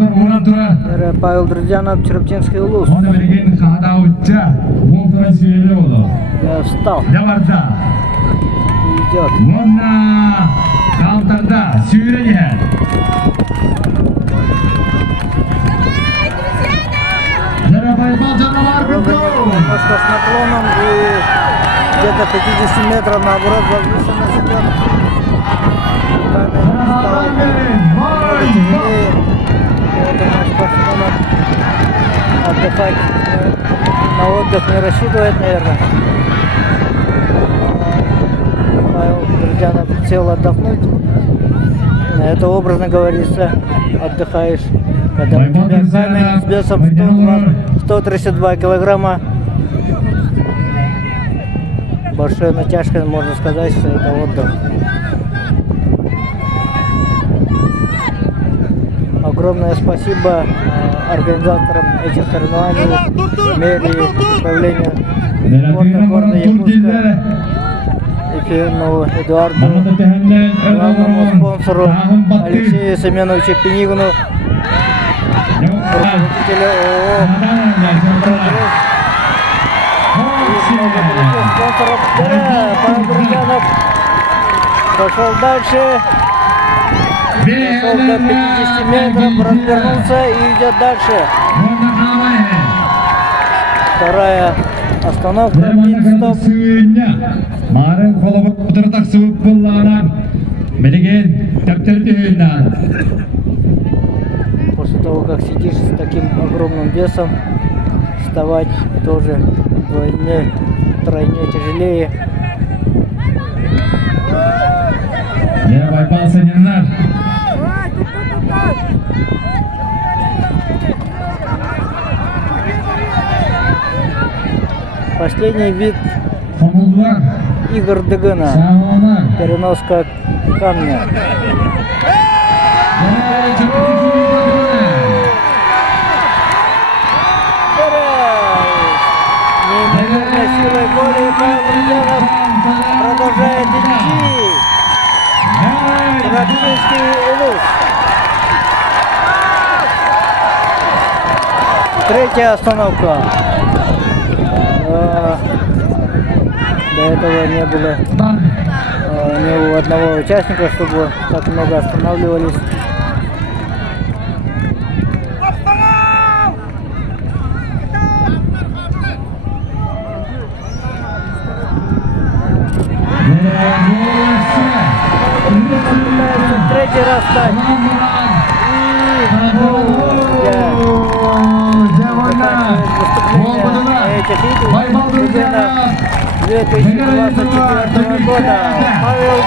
Богдан Муратура. Павел Друзьянов, Черептинский улус. Оны білген қада ұтча. Оңтыра сүйелі болды. Я встал. Жабарда. Идет. Онна каунтерда сүйреген. Жарабайбал жанавар Немножко с наклоном и где-то 50 метров наоборот возвышенность идет. Стало немного тяжелее. Поэтому спортсменам отдыхать на отдых не рассчитывает, наверное. Павел Друзьянов сел отдохнуть. Это образно говорится, отдыхаешь. Когда у тебя камень с весом 132 килограмма, большой натяжкой, можно сказать, что это отдых. Огромное спасибо организаторам этих соревнований, мэрии, управлению спорта города Якутска, Ефимову Эдуарду, главному спонсору Алексею Семеновичу Пенигину, руководителю ООО «Прогресс» и много других спонсоров. Павел Друзьянов пошел дальше, дошел до 50 метров, развернулся и идет дальше. Вторая остановка, пит-стоп. Марын қолы отыртақ суып бұлларан білген тәптірді үйінен. После того, как сидишь с таким огромным весом, вставать тоже вдвойне, тройне тяжелее. Жарабайбал сененлер. Последний вид Қомылдылар. игр Дегена. Сағылар. Переноска камня. Неимоверной силой воли Павел Друзьянов продолжает идти. Черептинский улус. Третья остановка. До этого не было ни у одного участника, чтобы так много останавливались. Пытается третий раз стать. Этих игр 2024 года. Павел